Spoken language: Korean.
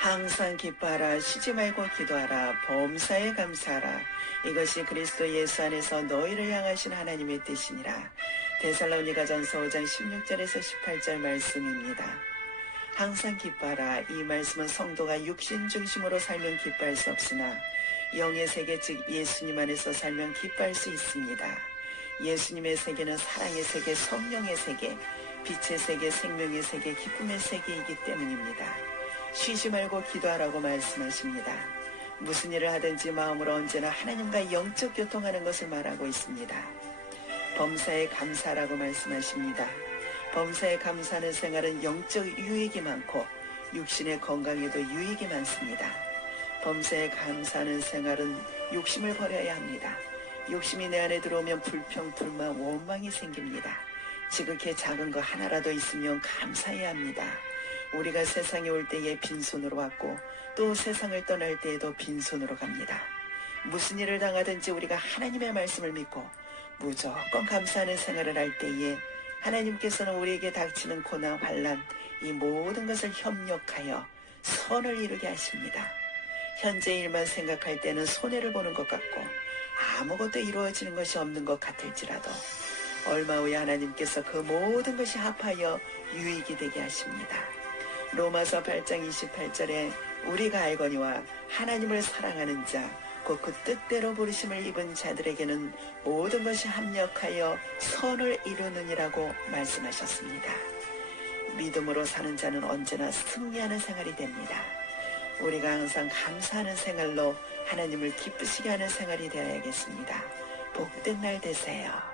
항상 기뻐하라 쉬지 말고 기도하라 범사에 감사하라 이것이 그리스도 예수 안에서 너희를 향하신 하나님의 뜻이니라 데살로니가전서 5장 16절에서 18절 말씀입니다. 항상 기뻐하라 이 말씀은 성도가 육신 중심으로 살면 기뻐할 수 없으나 영의 세계 즉 예수님 안에서 살면 기뻐할 수 있습니다. 예수님의 세계는 사랑의 세계, 성령의 세계, 빛의 세계, 생명의 세계, 기쁨의 세계이기 때문입니다. 쉬지 말고 기도하라고 말씀하십니다. 무슨 일을 하든지 마음으로 언제나 하나님과 영적 교통하는 것을 말하고 있습니다. 범사에 감사라고 말씀하십니다. 범사에 감사하는 생활은 영적 유익이 많고 육신의 건강에도 유익이 많습니다. 범사에 감사하는 생활은 욕심을 버려야 합니다. 욕심이 내 안에 들어오면 불평, 불만, 원망이 생깁니다. 지극히 작은 거 하나라도 있으면 감사해야 합니다. 우리가 세상에 올 때에 빈손으로 왔고 또 세상을 떠날 때에도 빈손으로 갑니다. 무슨 일을 당하든지 우리가 하나님의 말씀을 믿고 무조건 감사하는 생활을 할 때에 하나님께서는 우리에게 닥치는 고난, 환란 이 모든 것을 협력하여 선을 이루게 하십니다. 현재 일만 생각할 때는 손해를 보는 것 같고 아무것도 이루어지는 것이 없는 것 같을지라도 얼마 후에 하나님께서 그 모든 것이 합하여 유익이 되게 하십니다. 로마서 8장 28절에 우리가 알거니와 하나님을 사랑하는 자, 곧 그 뜻대로 부르심을 입은 자들에게는 모든 것이 합력하여 선을 이루느니라고 말씀하셨습니다. 믿음으로 사는 자는 언제나 승리하는 생활이 됩니다. 우리가 항상 감사하는 생활로 하나님을 기쁘시게 하는 생활이 되어야겠습니다. 복된 날 되세요.